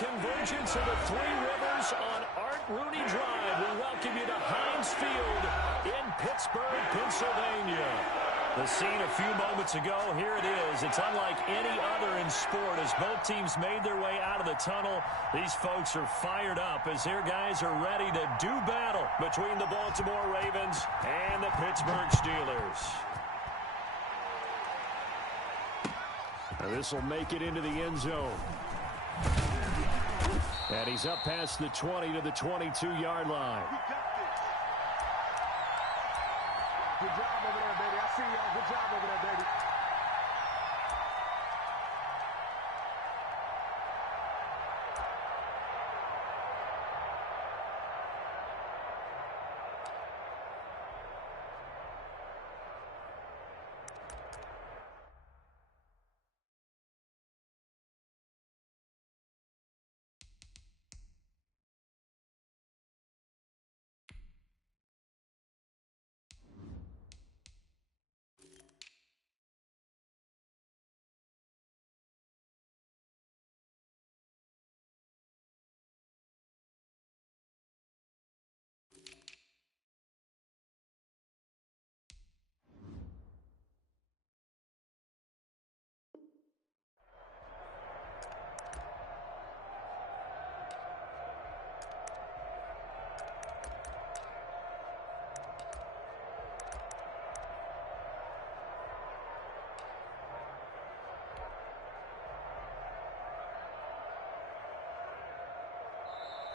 convergence of the Three Rivers on Art Rooney Drive. We welcome you to Heinz Field in Pittsburgh, Pennsylvania. The scene a few moments ago, here it is. It's unlike any other in sport as both teams made their way out of the tunnel. These folks are fired up as their guys are ready to do battle between the Baltimore Ravens and the Pittsburgh Steelers. This will make it into the end zone. And he's up past the 20 to the 22-yard line. Good job over there, baby. I see y'all. Good job over there, baby.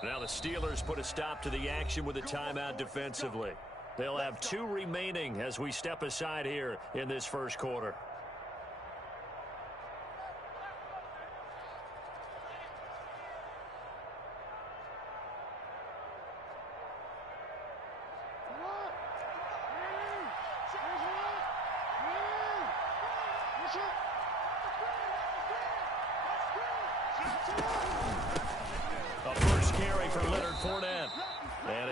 Now the Steelers put a stop to the action with a timeout defensively. They'll have 2 remaining as we step aside here in this first quarter.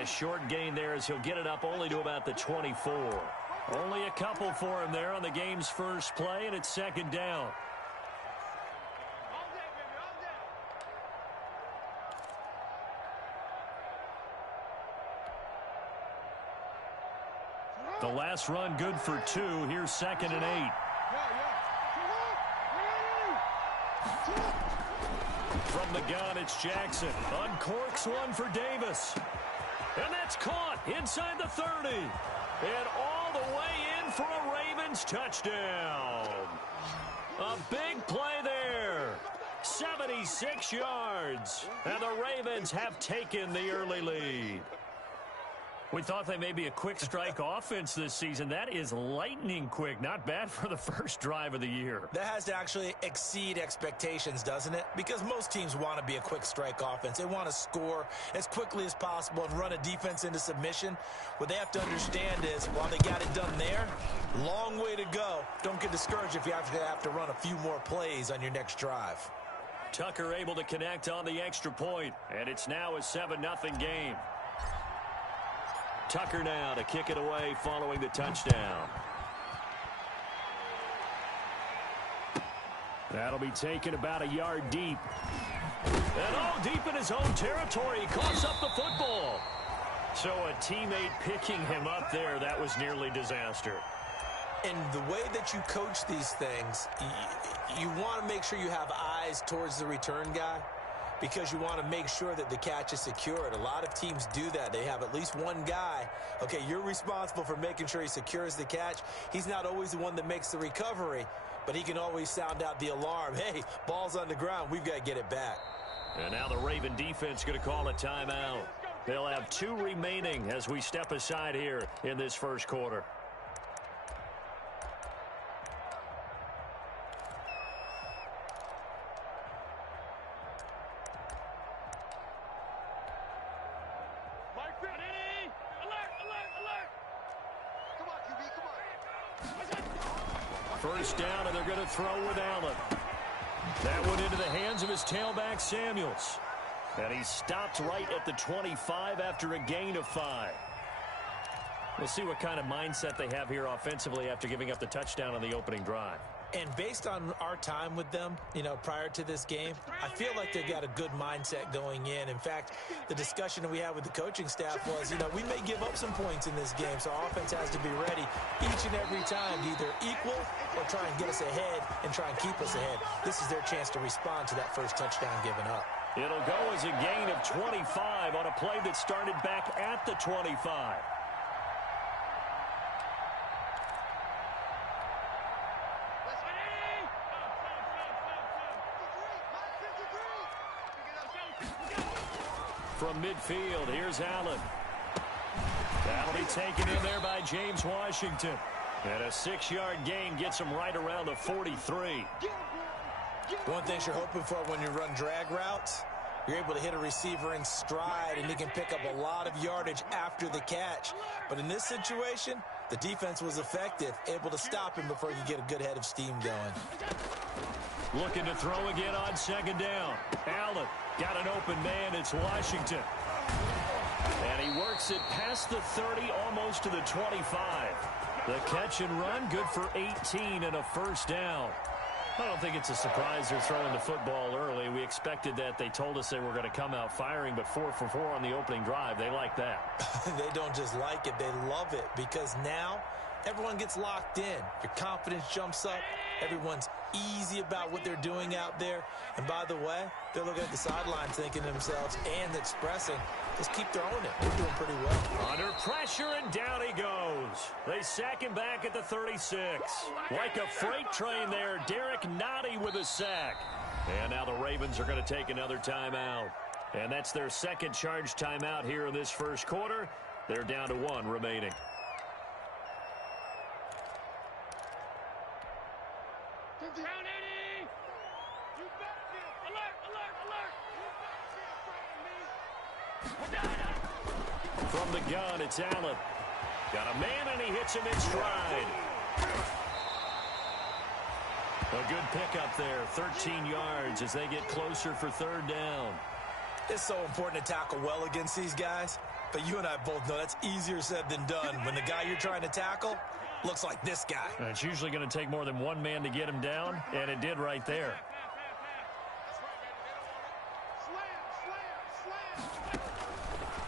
Short gain there as he'll get it up only to about the 24. Only a couple for him there on the game's first play, and it's second down. The last run good for 2. Here's 2nd and 8. From the gun, it's Jackson. Uncorks one for Davis. And that's caught inside the 30. And all the way in for a Ravens touchdown. A big play there. 76 yards. And the Ravens have taken the early lead. We thought they may be a quick strike offense this season. That is lightning quick. Not bad for the first drive of the year. That has to actually exceed expectations, doesn't it? Because most teams want to be a quick strike offense. They want to score as quickly as possible and run a defense into submission. What they have to understand is, while they got it done there, long way to go. Don't get discouraged if you have to run a few more plays on your next drive. Tucker able to connect on the extra point, and it's now a 7-0 game. Tucker now to kick it away following the touchdown. That'll be taken about a yard deep. And deep in his own territory, he coughs up the football. So a teammate picking him up there, that was nearly disaster. And the way that you coach these things, you want to make sure you have eyes towards the return guy, because you want to make sure that the catch is secured. A lot of teams do that. They have at least one guy. Okay, you're responsible for making sure he secures the catch. He's not always the one that makes the recovery, but he can always sound out the alarm. Hey, ball's on the ground. We've got to get it back. And now the Raven defense going to call a timeout. They'll have 2 remaining as we step aside here in this first quarter. First down, and they're going to throw with Allen. That went into the hands of his tailback, Samuels. And he stopped right at the 25 after a gain of 5. We'll see what kind of mindset they have here offensively after giving up the touchdown on the opening drive. And based on our time with them, prior to this game, I feel like they've got a good mindset going in. In fact, the discussion that we had with the coaching staff was, we may give up some points in this game, so our offense has to be ready each and every time to either equal or try and get us ahead and try and keep us ahead. This is their chance to respond to that first touchdown given up. It'll go as a gain of 25 on a play that started back at the 25. From midfield, here's Allen. That'll be taken in there by James Washington. And a 6-yard gain gets him right around the 43. One thing you're hoping for when you run drag routes, you're able to hit a receiver in stride, and he can pick up a lot of yardage after the catch. But in this situation, the defense was effective, able to stop him before he could get a good head of steam going. Looking to throw again on second down. Allen got an open man. It's Washington. And he works it past the 30, almost to the 25. The catch and run, good for 18 and a first down. I don't think it's a surprise they're throwing the football early. We expected that. They told us they were going to come out firing, but 4 for 4 on the opening drive. They like that. They don't just like it. They love it, because now everyone gets locked in. Your confidence jumps up. Everyone's easy about what they're doing out there. And by the way, they're looking at the sideline thinking to themselves and expressing, just keep throwing it. We're doing pretty well. Under pressure, and down he goes. They sack him back at the 36. Like a freight train there, Derek Nottie with a sack. And now the Ravens are going to take another timeout. And that's their second charge timeout here in this first quarter. They're down to 1 remaining. From the gun, it's Allen. Got a man, and he hits him in stride. A good pickup there, 13 yards as they get closer for third down. It's so important to tackle well against these guys, but you and I both know that's easier said than done when the guy you're trying to tackle looks like this guy. And it's usually going to take more than one man to get him down, and it did right there.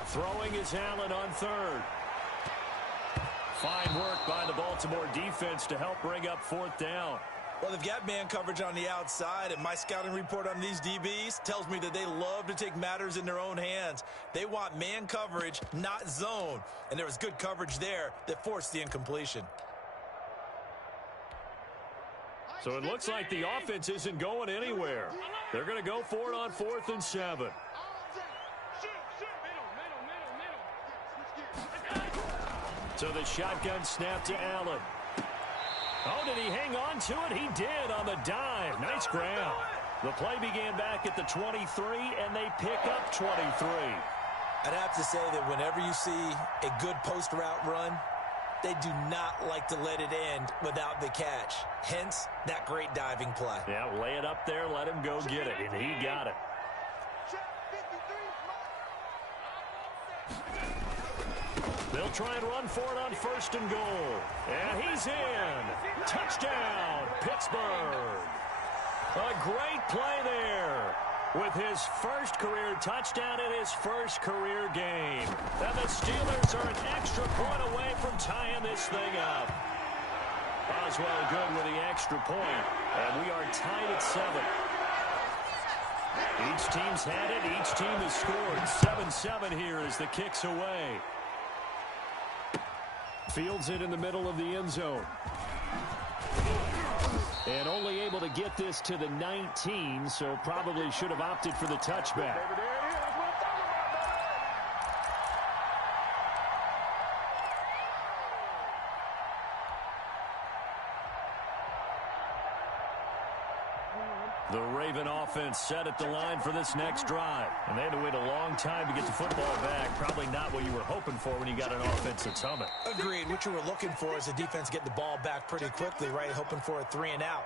Throwing is Allen on third. Fine work by the Baltimore defense to help bring up fourth down. Well, they've got man coverage on the outside, and my scouting report on these DBs tells me that they love to take matters in their own hands. They want man coverage, not zone. And there was good coverage there that forced the incompletion. So it looks like the offense isn't going anywhere. They're going to go for it on 4th and 7. So the shotgun snap to Allen. Oh, did he hang on to it? He did on the dive. Nice ground. The play began back at the 23, and they pick up 23. I'd have to say that whenever you see a good post route run, they do not like to let it end without the catch. Hence, that great diving play. Yeah, lay it up there, let him go get it, and he got it. They'll try and run for it on 1st and goal. And he's in. Touchdown, Pittsburgh. A great play there with his first career touchdown in his first career game. And the Steelers are an extra point away from tying this thing up. Oswell good with the extra point. And we are tied at 7. Each team's had it. Each team has scored. 7-7 here as the kick's away. Fields it in the middle of the end zone. And only able to get this to the 19, so probably should have opted for the touchback. The Raven offense set at the line for this next drive. And they had to wait a long time to get the football back. Probably not what you were hoping for when you got an offense that's humming. Agreed. What you were looking for is the defense get the ball back pretty quickly, right? Hoping for a 3 and out.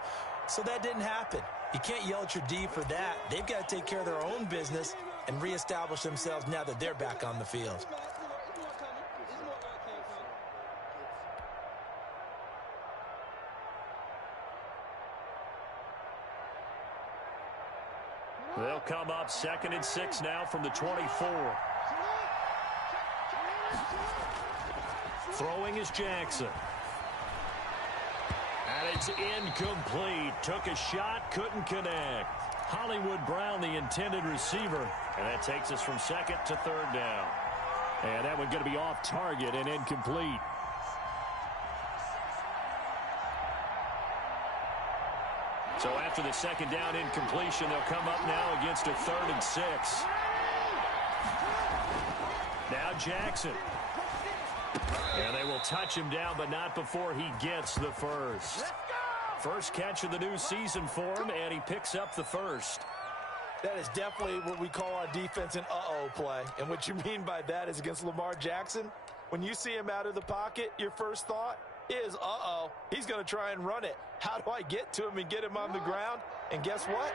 So that didn't happen. You can't yell at your D for that. They've got to take care of their own business and reestablish themselves now that they're back on the field. come up 2nd and 6 now from the 24. Throwing is Jackson. And it's incomplete. Took a shot, couldn't connect. Hollywood Brown, the intended receiver. And that takes us from 2nd to 3rd down. And that one going to be off target and incomplete. So after the 2nd down incompletion, they'll come up now against a 3rd and 6. Now Jackson. And they will touch him down, but not before he gets the first. First catch of the new season for him, and he picks up the first. That is definitely what we call our defense an uh-oh play. And what you mean by that is against Lamar Jackson, when you see him out of the pocket, your first thought is, uh-oh, he's going to try and run it. How do I get to him and get him on the ground? And guess what?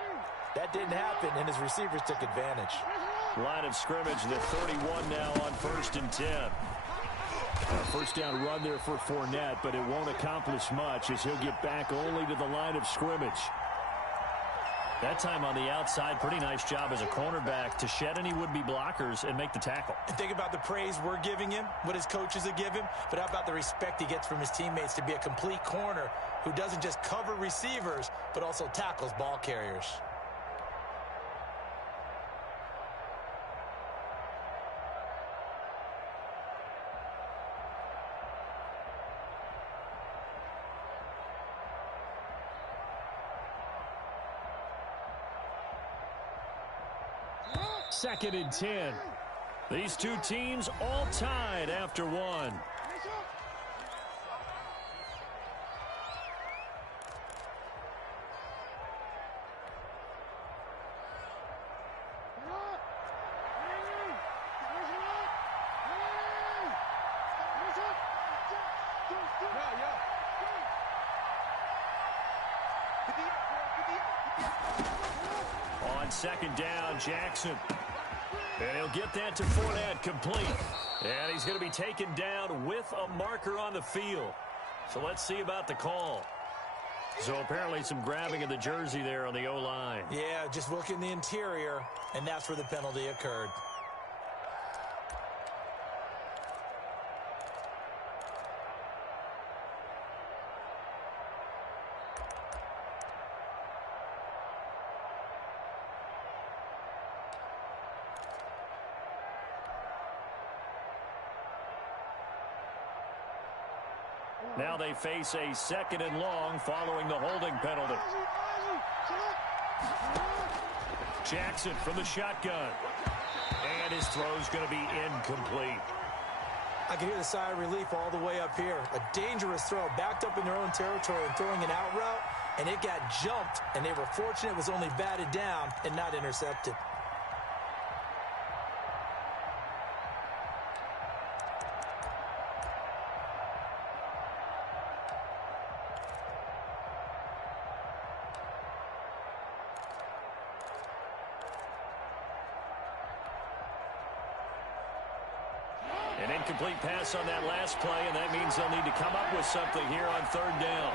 That didn't happen, and his receivers took advantage. Line of scrimmage, the 31 now on 1st and 10. First down run there for Fournette, but it won't accomplish much as he'll get back only to the line of scrimmage. That time on the outside, pretty nice job as a cornerback to shed any would-be blockers and make the tackle. And think about the praise we're giving him, what his coaches are giving, but how about the respect he gets from his teammates to be a complete corner who doesn't just cover receivers, but also tackles ball carriers. Second and 10. These two teams all tied after one. On 2nd down, Jackson. And he'll get that to Fournette, complete. And he's going to be taken down with a marker on the field. So let's see about the call. So apparently some grabbing of the jersey there on the O-line. Yeah, just look in the interior, and that's where the penalty occurred. Now they face a 2nd and long following the holding penalty. Jackson from the shotgun. And his throw's going to be incomplete. I can hear the sigh of relief all the way up here. A dangerous throw, backed up in their own territory and throwing an out route, and it got jumped, and they were fortunate it was only batted down and not intercepted. An incomplete pass on that last play, and that means they'll need to come up with something here on 3rd down.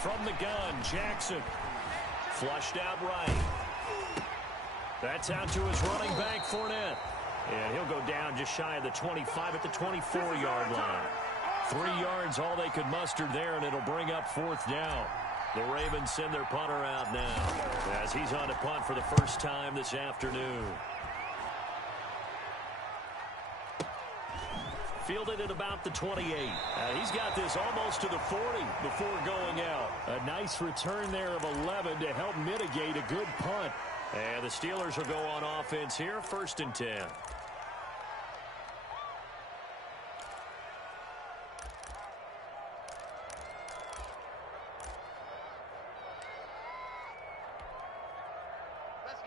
From the gun, Jackson. Flushed out right. That's out to his running back, Fournette. And he'll go down just shy of the 25 at the 24-yard line. 3 yards, all they could muster there, and it'll bring up 4th down. The Ravens send their punter out now as he's on to punt for the first time this afternoon. Fielded at about the 28. He's got this almost to the 40 before going out. A nice return there of 11 to help mitigate a good punt. And the Steelers will go on offense here, 1st and 10.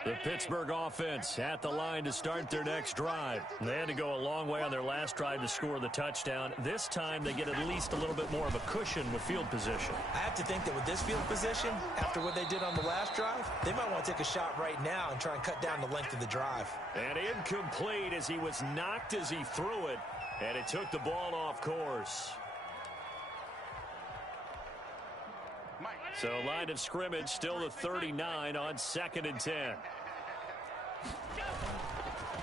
The Pittsburgh offense at the line to start their next drive. They had to go a long way on their last drive to score the touchdown. This time they get at least a little bit more of a cushion with field position. I have to think that with this field position, after what they did on the last drive, they might want to take a shot right now and try and cut down the length of the drive. And incomplete as he was knocked as he threw it, and it took the ball off course. Mike. So line of scrimmage still the 39 on 2nd and 10.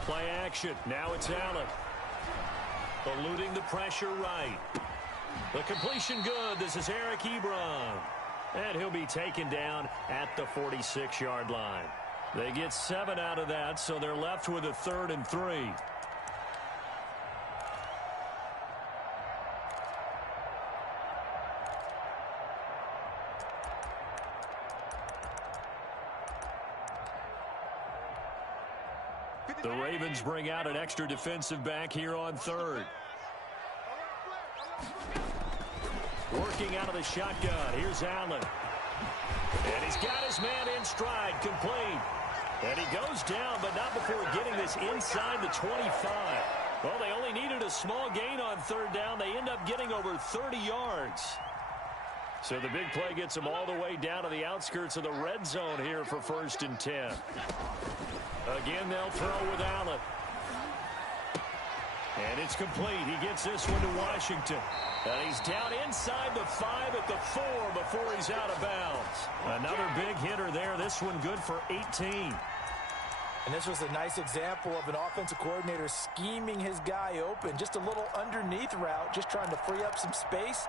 Play action. Now it's Allen. Eluding the pressure right. The completion good. This is Eric Ebron. And he'll be taken down at the 46-yard line. They get 7 out of that, so they're left with a 3rd and 3. The Ravens bring out an extra defensive back here on 3rd. Working out of the shotgun. Here's Allen. And he's got his man in stride, complete. And he goes down, but not before getting this inside the 25. Well, they only needed a small gain on 3rd down. They end up getting over 30 yards. So the big play gets them all the way down to the outskirts of the red zone here for 1st and 10. Again, they'll throw with Allen. And it's complete. He gets this one to Washington. And he's down inside the 5 at the 4 before he's out of bounds. Another big hitter there. This one good for 18. And this was a nice example of an offensive coordinator scheming his guy open. Just a little underneath route, just trying to free up some space.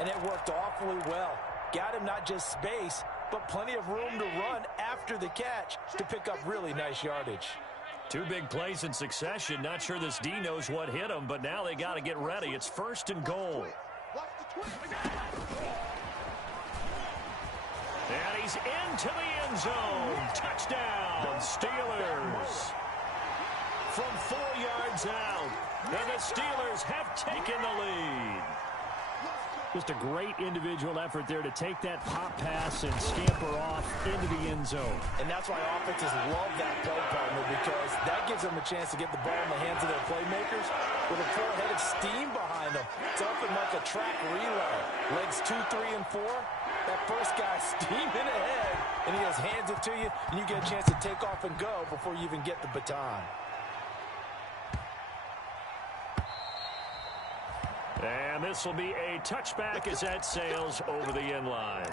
And it worked awfully well. Got him not just space, but plenty of room to run after the catch to pick up really nice yardage. 2 big plays in succession. Not sure this D knows what hit him, but now they got to get ready. It's 1st and goal. And he's into the end zone. Touchdown, Steelers. From 4 yards out, and the Steelers have taken the lead. Just a great individual effort there to take that pop pass and scamper off into the end zone. And that's why offenses love that play partner, because that gives them a chance to get the ball in the hands of their playmakers with a full head of steam behind them. It's often like a track relay. Legs 2, 3, and 4. That first guy steaming ahead, and he just hands it to you, and you get a chance to take off and go before you even get the baton. And this will be a touchback as that sails over the end line.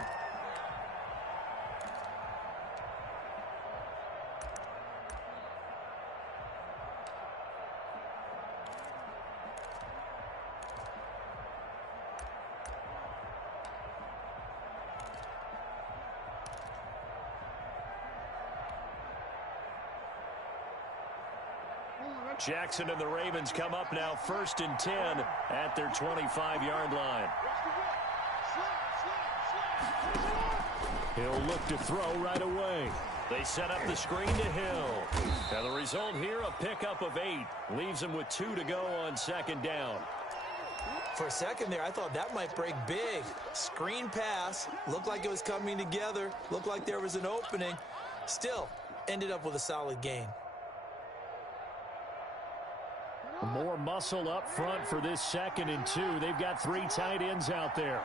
Jackson and the Ravens come up now 1st and 10 at their 25-yard line. He'll look to throw right away. They set up the screen to Hill. And the result here, a pickup of 8. Leaves him with 2 to go on 2nd down. For a second there, I thought that might break big. Screen pass. Looked like it was coming together. Looked like there was an opening. Still, ended up with a solid gain. More muscle up front for this 2nd and 2. They've got 3 tight ends out there.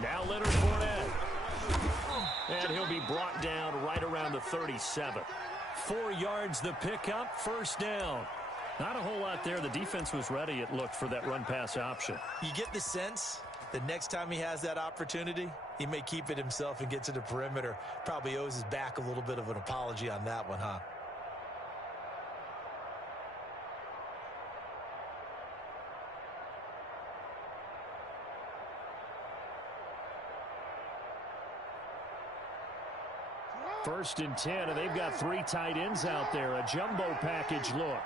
Now Leonard Fournette. And he'll be brought down right around the 37. 4 yards the pickup, 1st down. Not a whole lot there. The defense was ready, it looked, for that run-pass option. You get the sense that next time he has that opportunity, he may keep it himself and get to the perimeter. Probably owes his back a little bit of an apology on that one, huh? First and 10, and they've got 3 tight ends out there. A jumbo package look.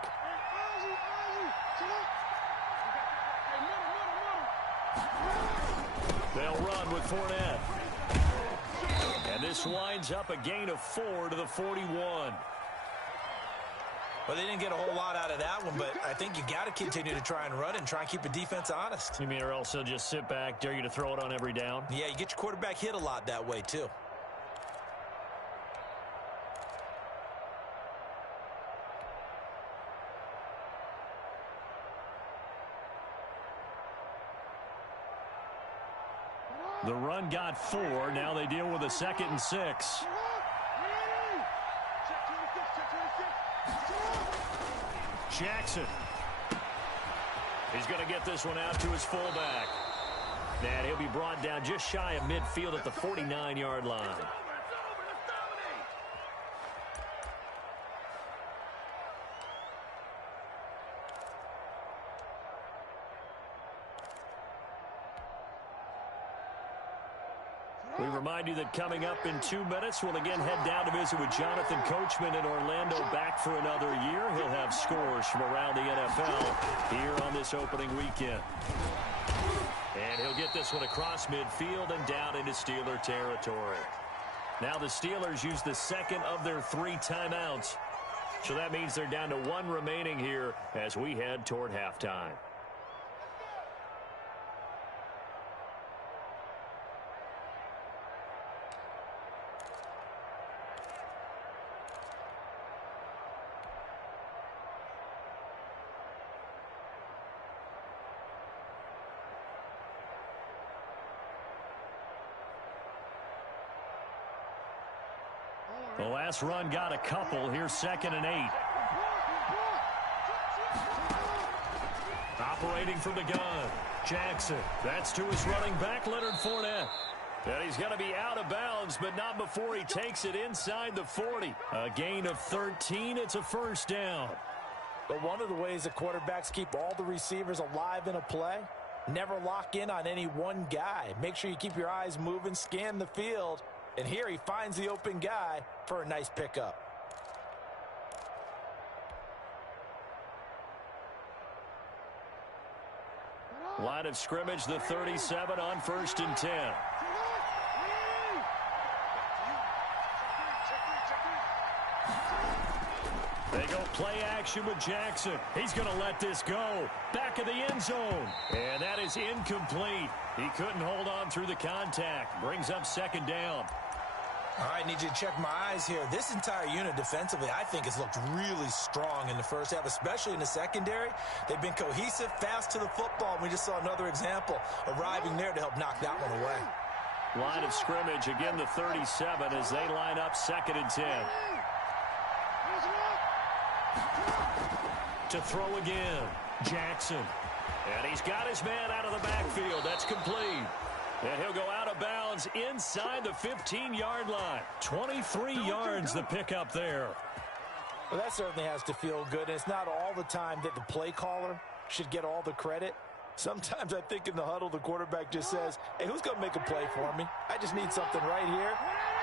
They'll run with Fournette. And this winds up a gain of 4 to the 41. Well, they didn't get a whole lot out of that one, but I think you got to continue to try and run and try and keep the defense honest. You mean or else they'll just sit back, dare you to throw it on every down? Yeah, you get your quarterback hit a lot that way, too. The run got 4. Now they deal with a 2nd and 6. Jackson. He's going to get this one out to his fullback. And he'll be brought down just shy of midfield at the 49-yard line. We remind you that coming up in 2 minutes, we'll again head down to visit with Jonathan Coachman in Orlando, back for another year. He'll have scores from around the NFL here on this opening weekend. And he'll get this one across midfield and down into Steeler territory. Now the Steelers use the second of their 3 timeouts. So that means they're down to 1 remaining here as we head toward halftime. The last run got a couple. Here's 2nd and 8. Operating from the gun, Jackson. That's to his running back, Leonard Fournette. And he's going to be out of bounds, but not before he takes it inside the 40. A gain of 13. It's a first down. But one of the ways that quarterbacks keep all the receivers alive in a play, never lock in on any one guy. Make sure you keep your eyes moving, scan the field. And here he finds the open guy for a nice pickup. Line of scrimmage, the 37 on 1st and 10. They go play action with Jackson. He's going to let this go. Back of the end zone. And that is incomplete. He couldn't hold on through the contact. Brings up 2nd down. All right, need you to check my eyes here. This entire unit defensively, I think, has looked really strong in the first half, especially in the secondary. They've been cohesive, fast to the football. We just saw another example arriving there to help knock that one away. Line of scrimmage, again the 37 as they line up 2nd and 10. To throw again, Jackson. And he's got his man out of the backfield. That's complete. And he'll go out of bounds inside the 15-yard line. 23 yards the pickup there. Well, that certainly has to feel good. And it's not all the time that the play caller should get all the credit. Sometimes I think in the huddle, the quarterback just says, hey, who's going to make a play for me? I just need something right here.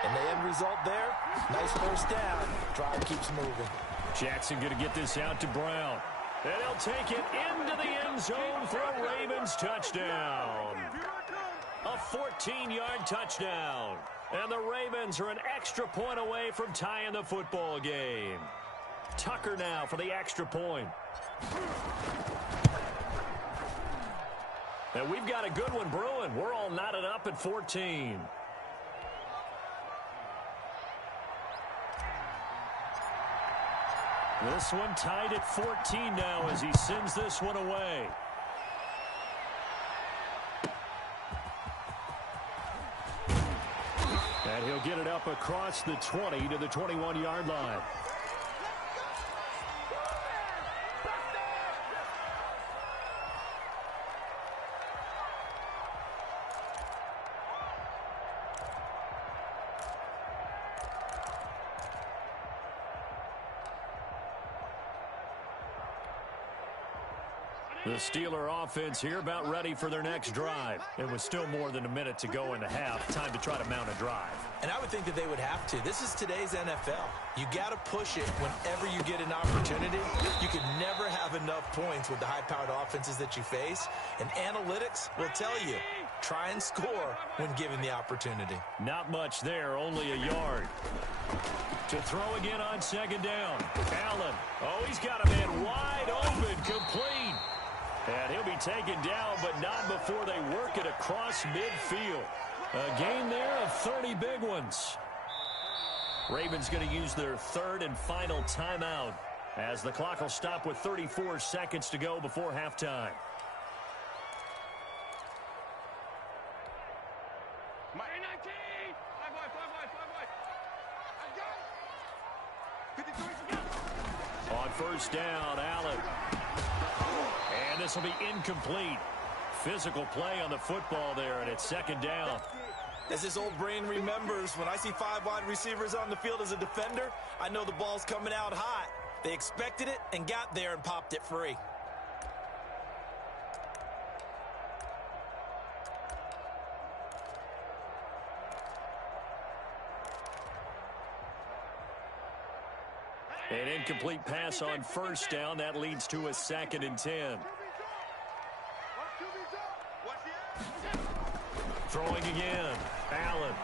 And the end result there, nice first down. Drive keeps moving. Jackson going to get this out to Brown. And he'll take it into the end zone for a Ravens touchdown. A 14-yard touchdown. And the Ravens are an extra point away from tying the football game. Tucker now for the extra point. And we've got a good one brewing. We're all knotted up at 14. This one tied at 14 now as he sends this one away. And he'll get it up across the 20 to the 21-yard line. The Steeler offense here about ready for their next drive. It was still more than a minute to go in the half. Time to try to mount a drive. And I would think that they would have to. This is today's NFL. You got to push it whenever you get an opportunity. You can never have enough points with the high-powered offenses that you face. And analytics will tell you, try and score when given the opportunity. Not much there, only a yard. To throw again on 2nd down. Allen. Oh, he's got a man wide open, complete. And he'll be taken down, but not before they work it across midfield. A gain there of 30 big ones. Ravens going to use their 3rd and final timeout as the clock will stop with 34 seconds to go before halftime. On 1st down, Allen. And this will be incomplete. physical play on the football there, and it's second down. As this old brain remembers, when I see 5 wide receivers on the field as a defender, I know the ball's coming out hot. They expected it and got there and popped it free. An incomplete pass on first down. That leads to a 2nd and 10. Throwing again. Allen.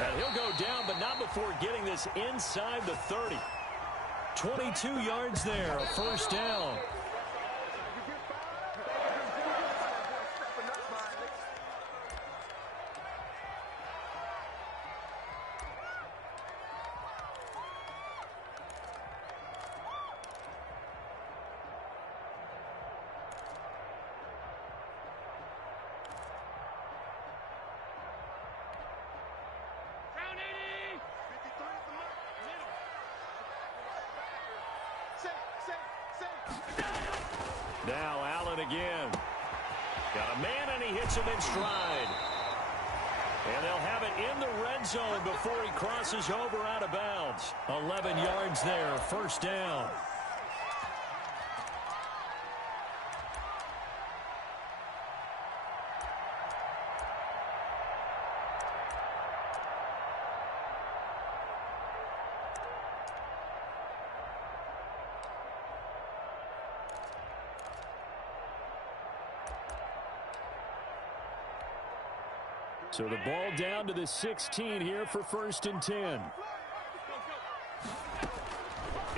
And he'll go down, but not before getting this inside the 30. 22 yards there, a first down. Now Allen again. Got a man, and he hits him in stride. And they'll have it in the red zone before he crosses over out of bounds. 11 yards there, first down. So the ball down to the 16 here for 1st and 10.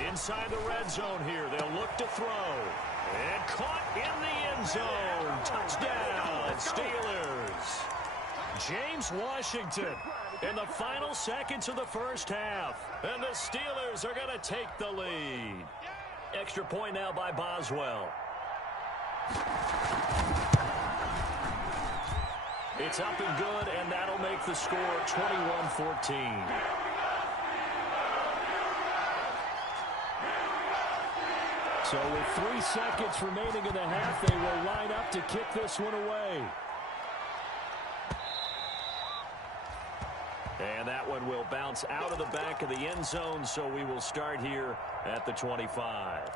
Inside the red zone here. They'll look to throw. And caught in the end zone. Touchdown, Steelers. James Washington in the final seconds of the first half. And the Steelers are going to take the lead. Extra point now by Boswell. It's up and good, and that'll make the score 21-14. So with 3 seconds remaining in the half, they will line up to kick this one away. And that one will bounce out of the back of the end zone, so we will start here at the 25.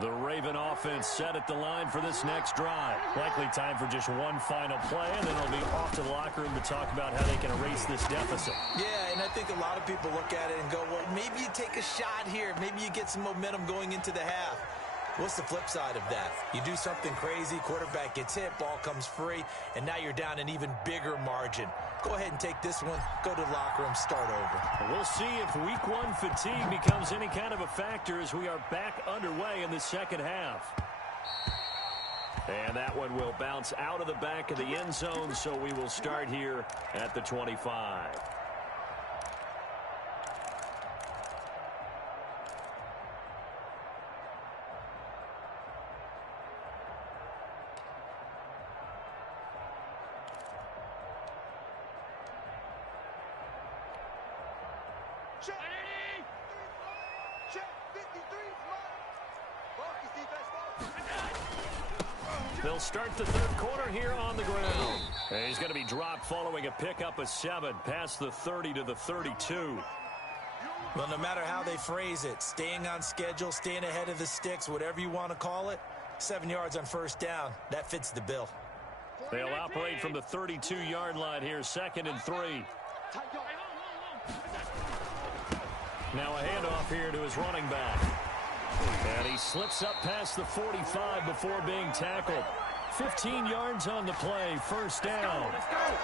The Raven offense set at the line for this next drive. Likely time for just one final play, and then it'll be off to the locker room to talk about how they can erase this deficit. Yeah, and I think a lot of people look at it and go, well, maybe you take a shot here. Maybe you get some momentum going into the half. What's the flip side of that? You do something crazy, quarterback gets hit, ball comes free, and now you're down an even bigger margin. Go ahead and take this one, go to the locker room, start over. We'll see if week 1 fatigue becomes any kind of a factor as we are back underway in the second half. And that one will bounce out of the back of the end zone, so we will start here at the 25. They'll start the third quarter here on the ground. And he's going to be dropped following a pickup of 7 past the 30 to the 32. Well, no matter how they phrase it, staying on schedule, staying ahead of the sticks, whatever you want to call it, 7 yards on first down, that fits the bill. They'll operate from the 32-yard line here, 2nd and 3. Now a handoff here to his running back. And he slips up past the 45 before being tackled. 15 yards on the play, first down.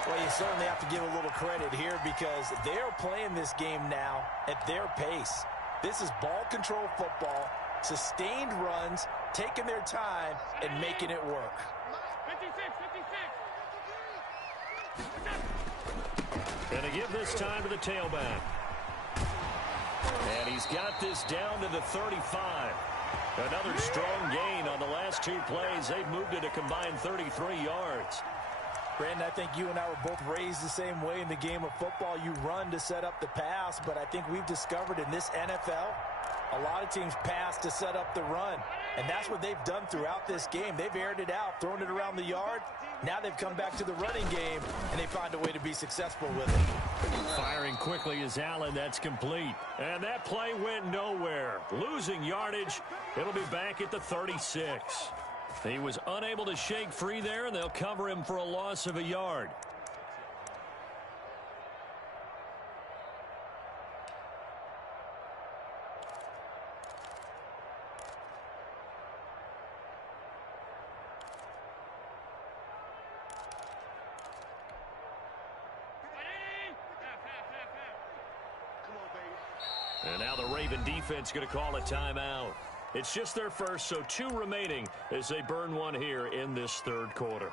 Well, you certainly have to give a little credit here because they're playing this game now at their pace. This is ball control football, sustained runs, taking their time, and making it work. 56. Going to give this time to the tailback. And he's got this down to the 35. Another strong gain on the last 2 plays. They've moved it a combined 33 yards. Brandon, I think you and I were both raised the same way in the game of football. You run to set up the pass, but I think we've discovered in this NFL, a lot of teams pass to set up the run. And that's what they've done throughout this game. They've aired it out, thrown it around the yard. Now they've come back to the running game, and they find a way to be successful with it. Firing quickly is Allen. That's complete. And that play went nowhere. Losing yardage. It'll be back at the 36. He was unable to shake free there, and they'll cover him for a loss of a yard. And now the Raven defense going to call a timeout. It's just their first, so 2 remaining as they burn one here in this third quarter.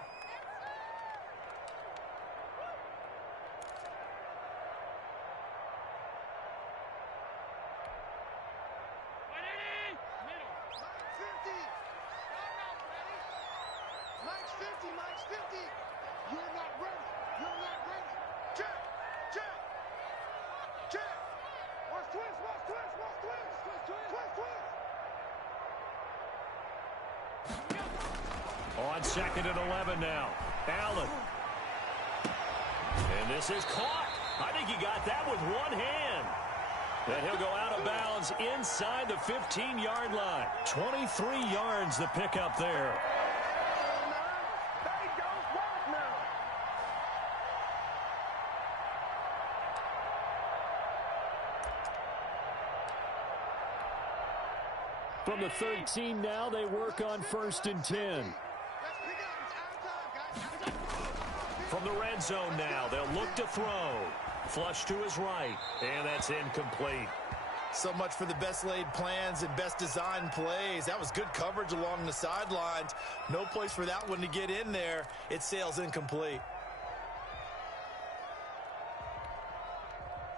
On 2nd and 11 now. Allen. And this is caught. I think he got that with one hand. And he'll go out of bounds inside the 15-yard line. 23 yards the pickup there. From the 13 now, they work on 1st and 10. From the red zone now, they'll look to throw. Flush to his right, and that's incomplete. So much for the best laid plans and best designed plays. That was good coverage along the sidelines. No place for that one to get in there. It sails incomplete.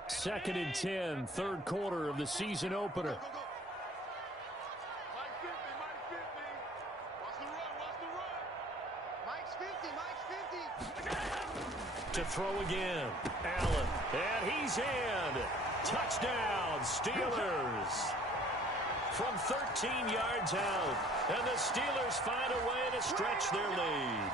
2nd and 10, third quarter of the season opener. To throw again. Allen. And he's in. Touchdown, Steelers. From 13 yards out. And the Steelers find a way to stretch their lead.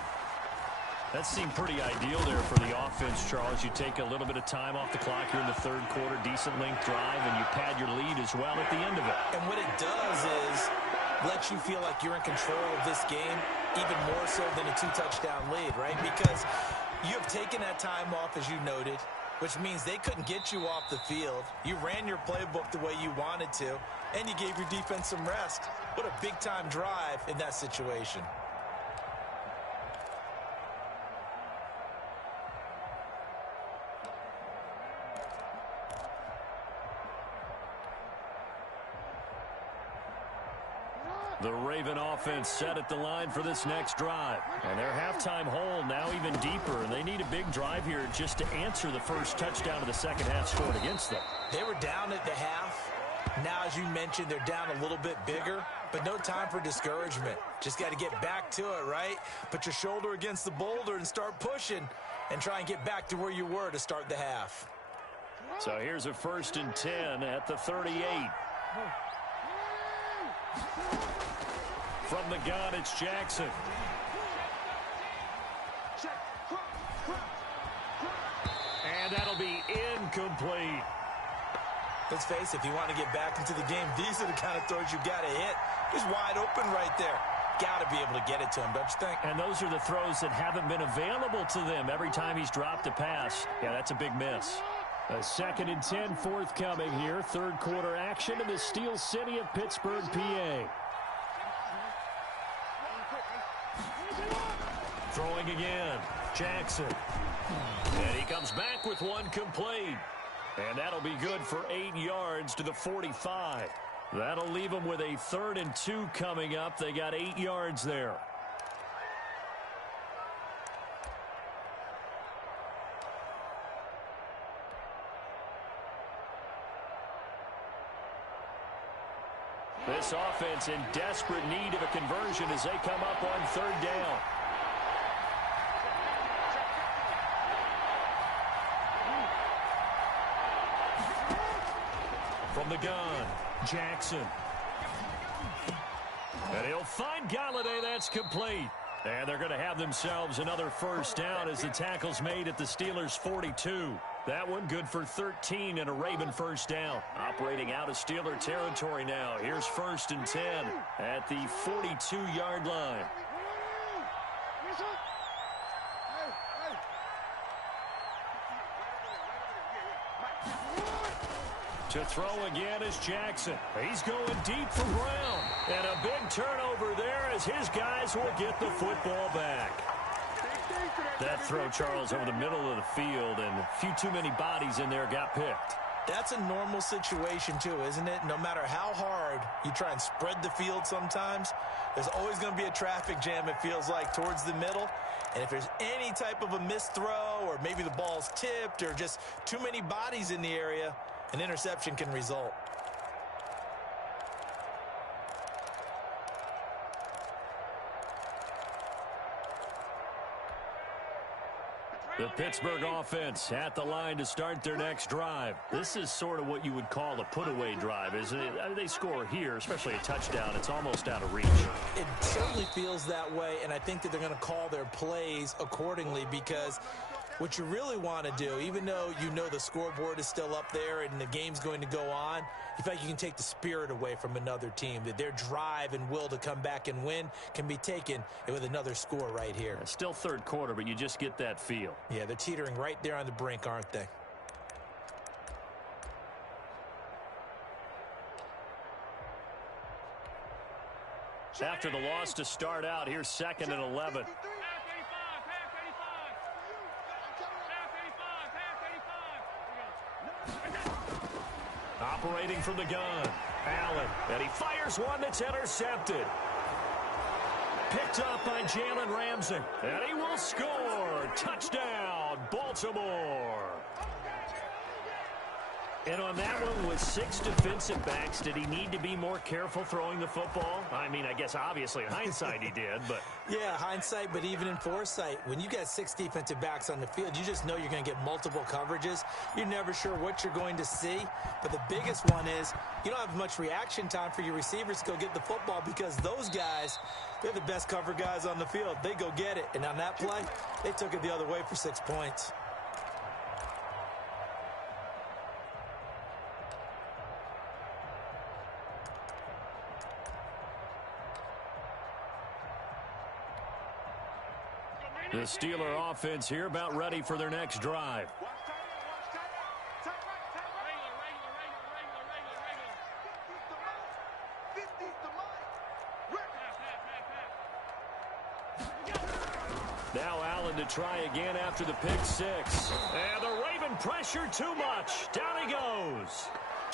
That seemed pretty ideal there for the offense, Charles. You take a little bit of time off the clock here in the third quarter, decent length drive, and you pad your lead as well at the end of it. And what it does is let you feel like you're in control of this game, even more so than a 2-touchdown lead, right? Because you have taken that time off, as you noted, which means they couldn't get you off the field. You ran your playbook the way you wanted to, and you gave your defense some rest. What a big-time drive in that situation. The Raven offense set at the line for this next drive. And their halftime hole now even deeper. And they need a big drive here just to answer the first touchdown of the second half scored against them. They were down at the half. Now, as you mentioned, they're down a little bit bigger. But no time for discouragement. Just got to get back to it, right? Put your shoulder against the boulder and start pushing. And try and get back to where you were to start the half. So here's a 1st and 10 at the 38. From the gun, it's Jackson. And that'll be incomplete. Let's face it, if you want to get back into the game, these are the kind of throws you got to hit. He's wide open right there. Got to be able to get it to him, don't you think? And those are the throws that haven't been available to them every time he's dropped a pass. Yeah, that's a big miss. A 2nd and 10 forthcoming here. Third quarter action in the Steel City of Pittsburgh, PA. Throwing again. Jackson. And he comes back with one complete. And that'll be good for 8 yards to the 45. That'll leave them with a 3rd and 2 coming up. They got 8 yards there. This offense in desperate need of a conversion as they come up on 3rd down. From the gun, Jackson. And he'll find Galladay. That's complete. And they're going to have themselves another first down as the tackle's made at the Steelers' 42. That one good for 13 and a Raven first down. Operating out of Steeler territory now. Here's 1st and 10 at the 42-yard line. To throw again is Jackson. He's going deep for Brown. And a big turnover there as his guys will get the football back. That throw, Charles, over the middle of the field, and a few too many bodies in there got picked. That's a normal situation, too, isn't it? No matter how hard you try and spread the field sometimes, there's always going to be a traffic jam, it feels like, towards the middle. And if there's any type of a missed throw, or maybe the ball's tipped, or just too many bodies in the area, an interception can result. The Pittsburgh offense at the line to start their next drive. This is sort of what you would call a put-away drive, isn't it? I mean, they score here, especially a touchdown. It's almost out of reach. It certainly feels that way, and I think that they're going to call their plays accordingly, because what you really want to do, even though you know the scoreboard is still up there and the game's going to go on, you feel like you can take the spirit away from another team, that their drive and will to come back and win can be taken with another score right here. It's still third quarter, but you just get that feel. Yeah, they're teetering right there on the brink, aren't they? After the loss to start out, here's 2nd and 11. Operating from the gun, Allen, and he fires one that's intercepted. Picked up by Jalen Ramsey, and he will score. Touchdown, Baltimore. And on that one, with 6 defensive backs, did he need to be more careful throwing the football? I mean, I guess obviously in hindsight he did, but... Yeah, hindsight, but even in foresight, when you got 6 defensive backs on the field, you just know you're going to get multiple coverages. You're never sure what you're going to see. But the biggest one is you don't have much reaction time for your receivers to go get the football, because those guys, they're the best cover guys on the field. They go get it. And on that play, they took it the other way for 6 points. The Steeler offense here about ready for their next drive. Now Allen to try again after the pick 6. And the Raven pressure too much. Down he goes.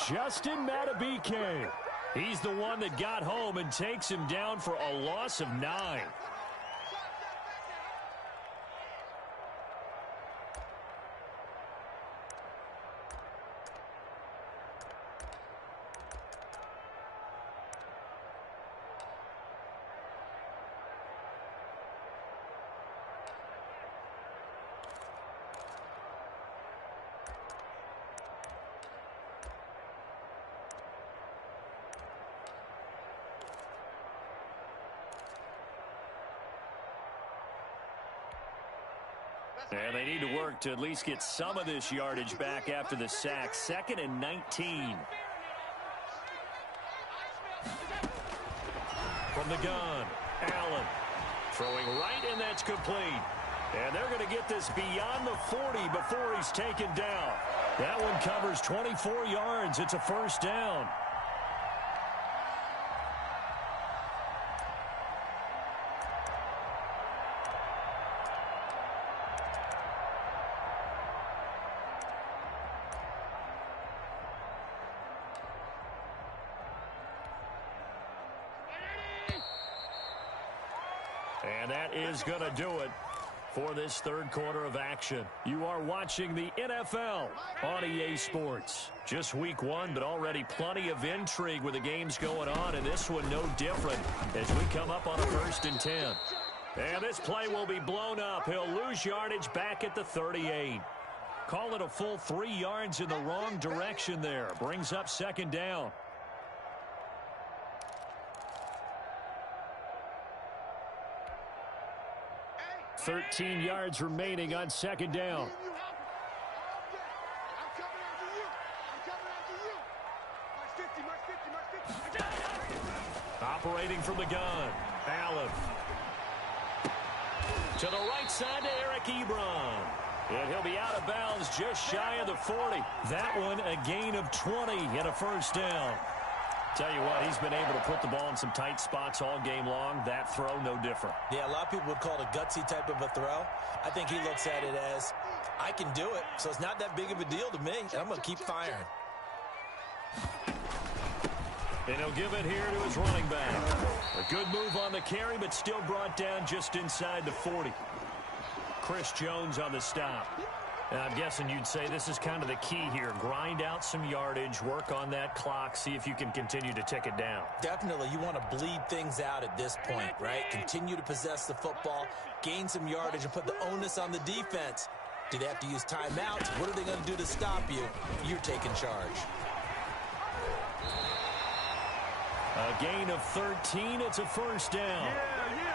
Justin Matabike. He's the one that got home and takes him down for a loss of 9. And they need to work to at least get some of this yardage back after the sack. 2nd and 19. From the gun, Allen. Throwing right, and that's complete. And they're going to get this beyond the 40 before he's taken down. That one covers 24 yards. It's a first down. And that is going to do it for this third quarter of action. You are watching the NFL on EA Sports. Just week 1, but already plenty of intrigue with the games going on, and this one no different as we come up on a 1st and 10. And this play will be blown up. He'll lose yardage back at the 38. Call it a full 3 yards in the wrong direction there. Brings up second down. Hey, 13 yards remaining on second down. I'm coming after you. I'm coming after you. March 50, march 50, march 50. Operating from the gun. Allen. To the right side to Eric Ebron. And he'll be out of bounds just shy of the 40. That one a gain of 20 and a first down. Tell you what, he's been able to put the ball in some tight spots all game long. That throw, no different. Yeah, a lot of people would call it a gutsy type of a throw. I think he looks at it as, I can do it, so it's not that big of a deal to me, and I'm going to keep firing. And he'll give it here to his running back. A good move on the carry, but still brought down just inside the 40. Chris Jones on the stop. And I'm guessing you'd say this is kind of the key here. Grind out some yardage, work on that clock, see if you can continue to tick it down. Definitely, you want to bleed things out at this point, right? Continue to possess the football, gain some yardage, and put the onus on the defense. Do they have to use timeouts? What are they going to do to stop you? You're taking charge. A gain of 13. It's a first down.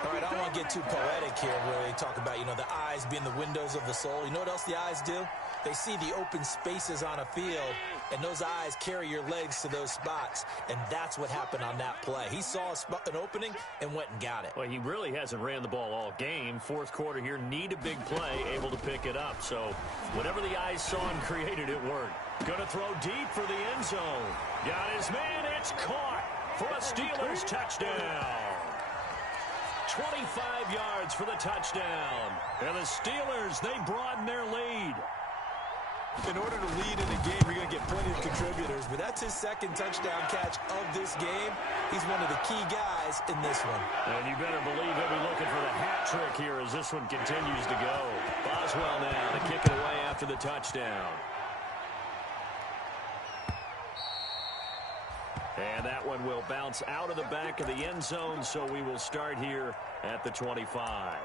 All right, I don't want to get too poetic here where they talk about, the eyes being the windows of the soul. You know what else the eyes do? They see the open spaces on a field, and those eyes carry your legs to those spots, and that's what happened on that play. He saw an opening and went and got it. Well, he really hasn't ran the ball all game. Fourth quarter here, need a big play, able to pick it up. So whatever the eyes saw and created, it worked. Going to throw deep for the end zone. Got his man, it's caught for a Steelers touchdown. 25 yards for the touchdown. And the Steelers, they broaden their lead. In order to lead in a game, you're going to get plenty of contributors, but that's his second touchdown catch of this game. He's one of the key guys in this one. And you better believe he'll be looking for the hat trick here as this one continues to go. Boswell now to kick it away after the touchdown. And that one will bounce out of the back of the end zone, so we will start here at the 25.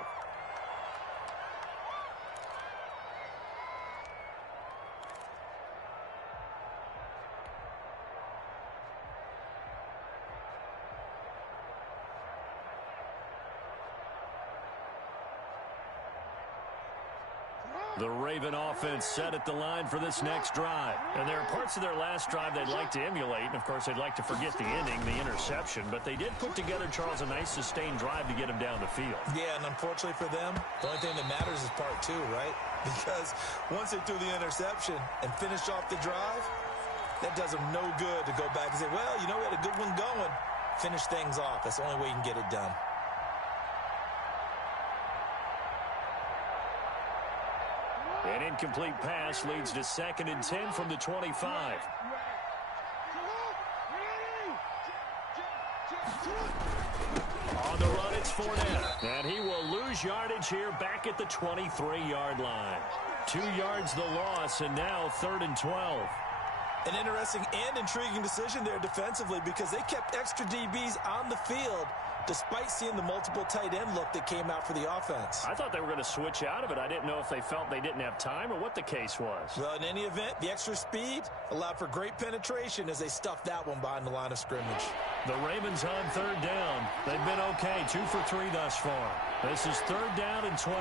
The Raven offense set at the line for this next drive. And there are parts of their last drive they'd like to emulate. And, of course, they'd like to forget the ending, the interception. But they did put together, Charles, a nice sustained drive to get him down the field. Yeah, and unfortunately for them, the only thing that matters is part two, right? Because once they threw the interception and finished off the drive, that does them no good to go back and say, well, we had a good one going. Finish things off. That's the only way you can get it done. An incomplete pass leads to 2nd and 10 from the 25. On the run, it's Fournette. And he will lose yardage here back at the 23-yard line. 2 yards the loss, and now 3rd and 12. An interesting and intriguing decision there defensively because they kept extra DBs on the field despite seeing the multiple tight end look that came out for the offense. I thought they were going to switch out of it. I didn't know if they felt they didn't have time or what the case was. Well, in any event, the extra speed allowed for great penetration as they stuffed that one behind the line of scrimmage. The Ravens on 3rd down. They've been okay, 2 for 3 thus far. This is 3rd down and 12.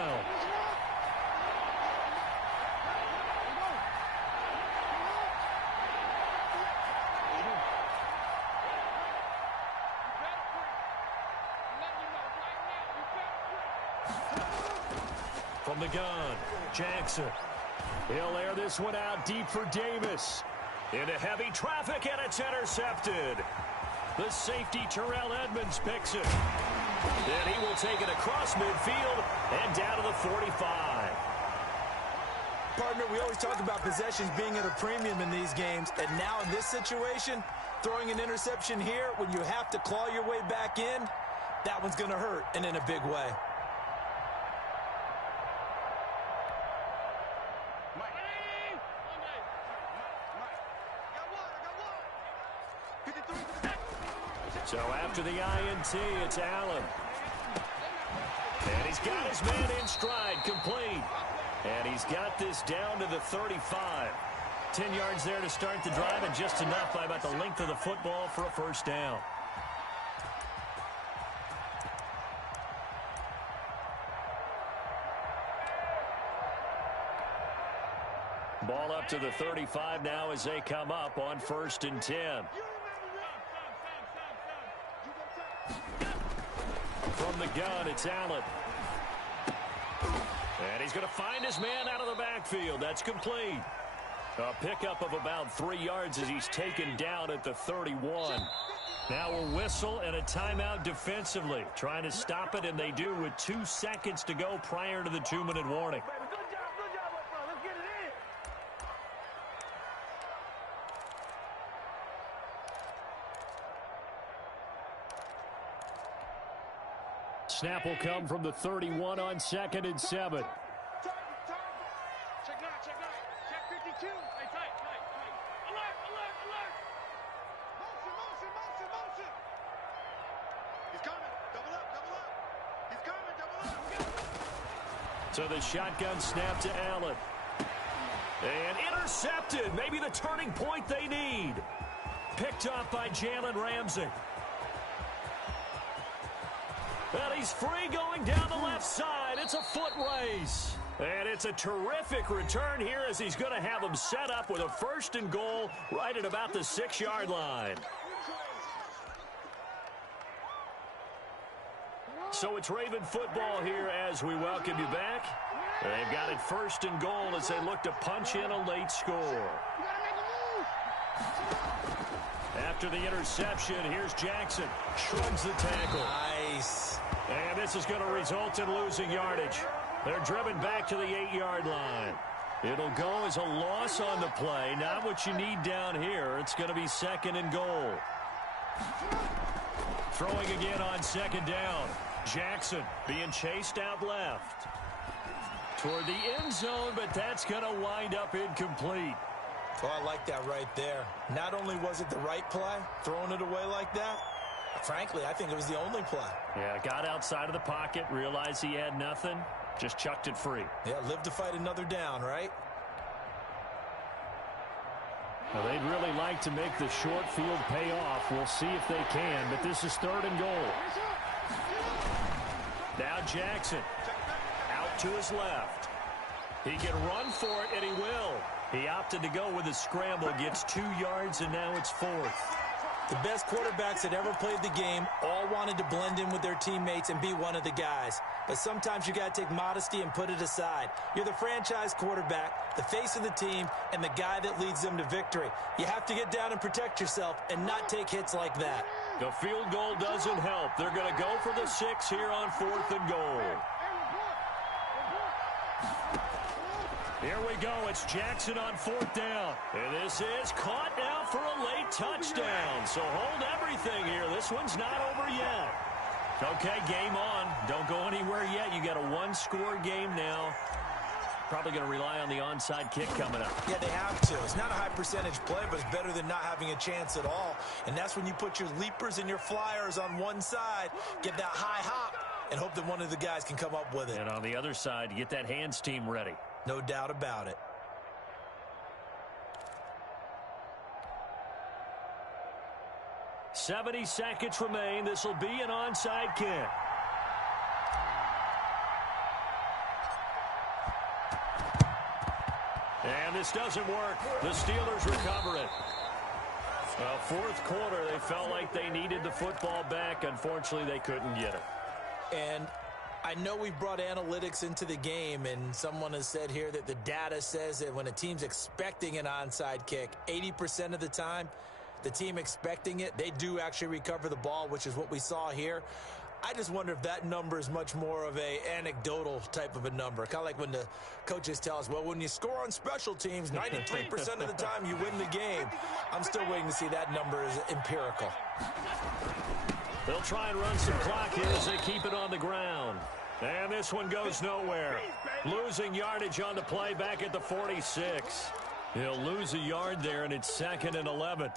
From the gun, Jackson. He'll air this one out deep for Davis. Into heavy traffic, and it's intercepted. The safety, Terrell Edmonds, picks it. Then he will take it across midfield and down to the 45. Partner, we always talk about possessions being at a premium in these games, and now in this situation, throwing an interception here when you have to claw your way back in, that one's going to hurt, and in a big way. So after the INT, it's Allen. And he's got his man in stride, complete. And he's got this down to the 35. 10 yards there to start the drive, and just enough by about the length of the football for a first down. Ball up to the 35 now as they come up on 1st and 10. From the gun, it's Allen. And he's going to find his man out of the backfield. That's complete. A pickup of about 3 yards as he's taken down at the 31. Now a whistle and a timeout defensively. Trying to stop it, and they do with 2 seconds to go prior to the 2-minute warning. Snap will come from the 31 on 2nd and 7. Check now, check 52. Hey, tight. Alert. Motion. He's coming. Double up. He's coming, double up. So the shotgun snap to Allen. And intercepted. Maybe the turning point they need. Picked off by Jalen Ramsey. And he's free going down the left side. It's a foot race. And it's a terrific return here as he's going to have them set up with a 1st and goal right at about the 6-yard line. So it's Raven football here as we welcome you back. They've got it 1st and goal as they look to punch in a late score. After the interception, here's Jackson. Shrugs the tackle. Nice. And this is going to result in losing yardage. They're driven back to the 8-yard line. It'll go as a loss on the play. Not what you need down here. It's going to be 2nd and goal. Throwing again on 2nd down. Jackson being chased out left. Toward the end zone, but that's going to wind up incomplete. Oh, I like that right there. Not only was it the right play, throwing it away like that, frankly, I think it was the only play. Yeah, got outside of the pocket, realized he had nothing, just chucked it free. Yeah, live to fight another down, right? Well, they'd really like to make the short field pay off. We'll see if they can, but this is 3rd and goal. Now Jackson out to his left. He can run for it, and he will. He opted to go with a scramble, gets 2 yards, and now it's 4th. The best quarterbacks that ever played the game all wanted to blend in with their teammates and be one of the guys. But sometimes you got to take modesty and put it aside. You're the franchise quarterback, the face of the team, and the guy that leads them to victory. You have to get down and protect yourself and not take hits like that. The field goal doesn't help. They're going to go for the 6 here on 4th and goal. Here we go. It's Jackson on 4th down. And this is caught now for a late touchdown. So hold everything here. This one's not over yet. Okay, game on. Don't go anywhere yet. You got a 1-score game now. Probably going to rely on the onside kick coming up. Yeah, they have to. It's not a high percentage play, but it's better than not having a chance at all. And that's when you put your leapers and your flyers on one side, get that high hop, and hope that one of the guys can come up with it. And on the other side, get that hands team ready. No doubt about it. "70 seconds remain. This will be an onside kick. And this doesn't work. The Steelers recover it. Well, 4th quarter, they felt like they needed the football back. Unfortunately, they couldn't get it. And I know we brought analytics into the game, and someone has said here that the data says that when a team's expecting an onside kick, 80% of the time, the team expecting it, they do actually recover the ball, which is what we saw here. I just wonder if that number is much more of a anecdotal type of a number. Kind of like when the coaches tell us, well, when you score on special teams, 93% of the time you win the game. I'm still waiting to see that number is empirical. They'll try and run some clock here as they keep it on the ground. And this one goes nowhere. Losing yardage on the play back at the 46. He'll lose a yard there, and it's 2nd and 11.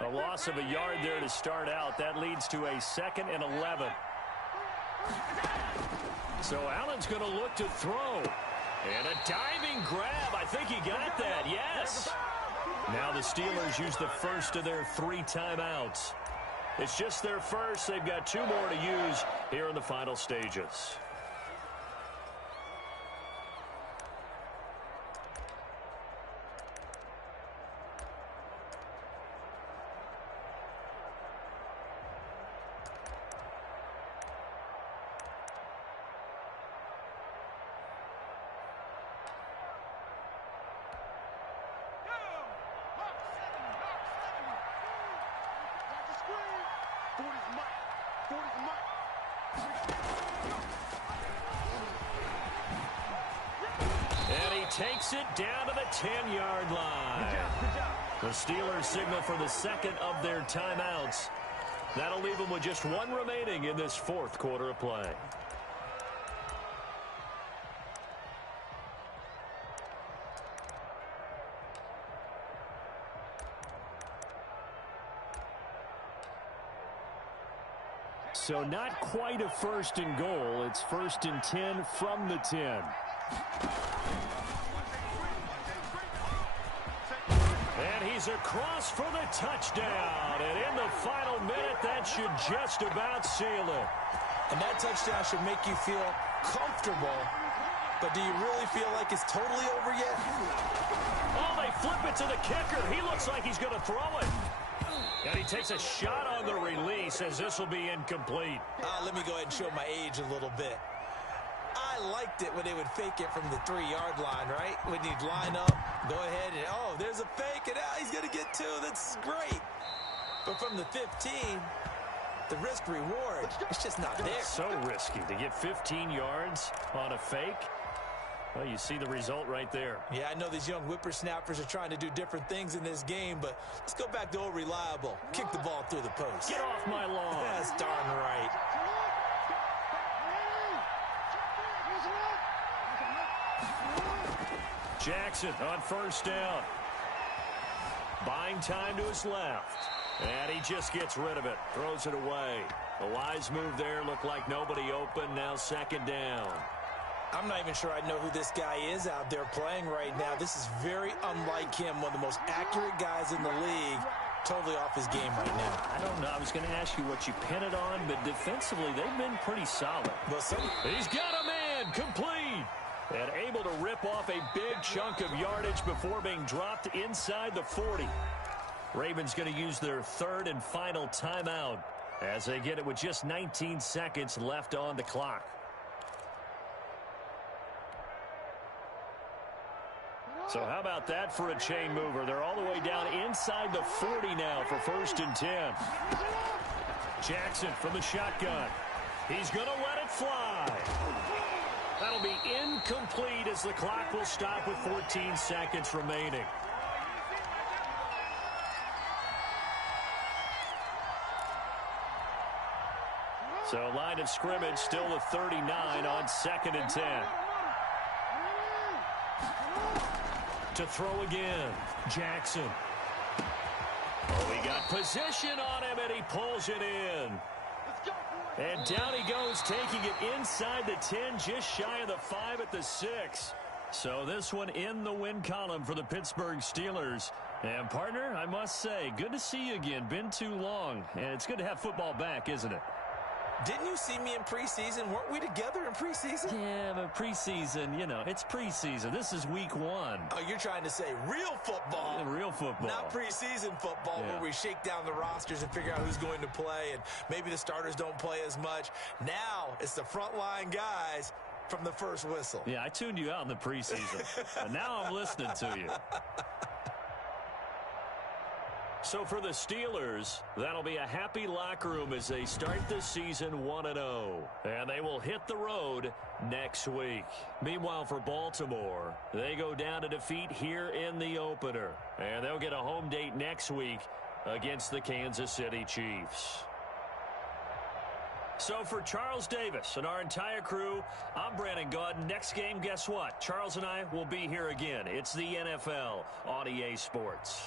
A loss of a yard there to start out. That leads to a 2nd and 11. So Allen's going to look to throw. And a diving grab. I think he got that. Yes. Now the Steelers use the first of their 3 timeouts. It's just their first. They've got 2 more to use here in the final stages. Takes it down to the 10-yard line. The Steelers signal for the 2nd of their timeouts. That'll leave them with just 1 remaining in this 4th quarter of play. So not quite a 1st and goal. It's 1st and 10 from the 10. And he's across for the touchdown. And in the final minute, that should just about seal it. And that touchdown should make you feel comfortable. But do you really feel like it's totally over yet? Oh, they flip it to the kicker. He looks like he's going to throw it. And he takes a shot on the release as this will be incomplete. Let me go ahead and show my age a little bit. I liked it when they would fake it from the 3-yard line, right? When you'd line up, go ahead and, oh, there's a fake, and he's going to get 2. That's great. But from the 15, the risk-reward, it's just not there. So risky to get 15 yards on a fake. Well, you see the result right there. Yeah, I know these young whippersnappers are trying to do different things in this game, but let's go back to old reliable. Kick the ball through the post. Get off my lawn. That's darn right. Jackson on 1st down. Buying time to his left. And he just gets rid of it. Throws it away. A wise move there. Looked like nobody open. Now 2nd down. I'm not even sure I know who this guy is out there playing right now. This is very unlike him. One of the most accurate guys in the league. Totally off his game right now. I don't know. I was going to ask you what you pin it on, but defensively they've been pretty solid. Listen. He's got a man. Complete. And able to rip off a big chunk of yardage before being dropped inside the 40. Ravens going to use their 3rd and final timeout as they get it with just 19 seconds left on the clock. So how about that for a chain mover? They're all the way down inside the 40 now for 1st and 10. Jackson from the shotgun. He's going to let it fly. That'll be incomplete as the clock will stop with 14 seconds remaining. So line of scrimmage still the 39 on 2nd and 10. To throw again. Jackson. Oh, he got position on him, and he pulls it in. And down he goes, taking it inside the 10, just shy of the 5 at the 6. So this one in the win column for the Pittsburgh Steelers. And, partner, I must say, good to see you again. Been too long. And it's good to have football back, isn't it? Didn't you see me in preseason? Weren't we together in preseason? Yeah, but preseason, you know, it's preseason. This is week 1. Oh, you're trying to say real football. Yeah, real football. Not preseason football where we shake down the rosters and figure out who's going to play, and maybe the starters don't play as much. Now it's the frontline guys from the first whistle. Yeah, I tuned you out in the preseason. And now I'm listening to you. So for the Steelers, that'll be a happy locker room as they start the season 1-0. And they will hit the road next week. Meanwhile, for Baltimore, they go down to defeat here in the opener. And they'll get a home date next week against the Kansas City Chiefs. So for Charles Davis and our entire crew, I'm Brandon Gaudin. Next game, guess what? Charles and I will be here again. It's the NFL on EA Sports.